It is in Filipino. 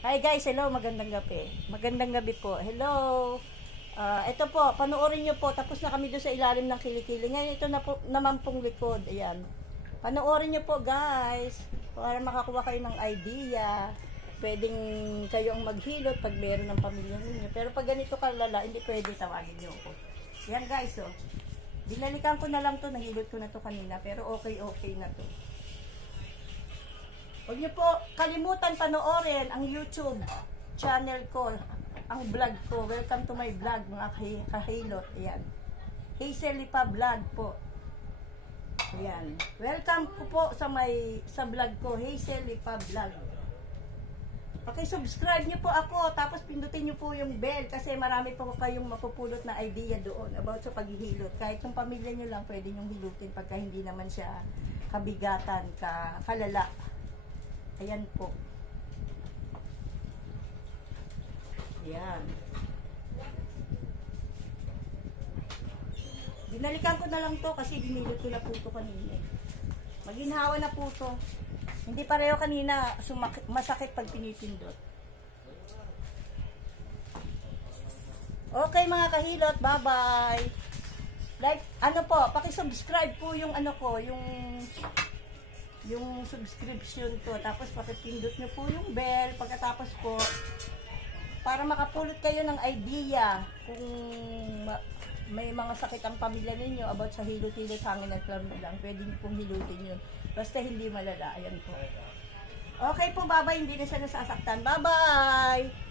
Hi guys, hello, magandang gabi. Magandang gabi po. Hello. Ito po, panoorin nyo po. Tapos na kami doon sa ilalim ng kilikili. Ngayon, ito na po, naman pong likod. Ayan. Panoorin nyo po guys. Para makakuha kayo ng idea. Pwedeng kayong maghilot pag meron ng pamilya ninyo. Pero pag ganito kalala, hindi pwede tawagin nyo ako. Yan guys, oh. Binalikan ko na lang to. Nahilot ko na to kanina. Pero okay na to. Huwag niyo po kalimutan panoorin ang YouTube channel ko, ang vlog ko. Welcome to my vlog, mga kahilot. Ayan. Hazel Lipa Vlog po. Ayan. Welcome ko po sa vlog ko, Hazel Lipa Vlog. Subscribe niyo po ako, tapos pindutin niyo po yung bell kasi marami po kayong mapupulot na idea doon about sa paghihilot. Kahit yung pamilya niyo lang pwede niyong hilutin pagka hindi naman siya kabigatan, kalala. Ayan po. Ayan. Binalikan ko na lang to kasi binilot ko na po to kanina. Maginhawa na po to. Hindi pareho kanina, masakit pag pinipindot. Okay mga kahilot, bye-bye. Like, ano po, paki-subscribe po yung ano ko, yung subscription ko, tapos pakipindot nyo po yung bell pagkatapos po para makapulot kayo ng idea kung may mga sakit ang pamilya ninyo about sa hilot-hilot, hangin at clam lang, pwede nyo pong hilutin yun basta hindi malala. Ayan po. Okay po, bye-bye, hindi na siya nasasaktan. Bye-bye.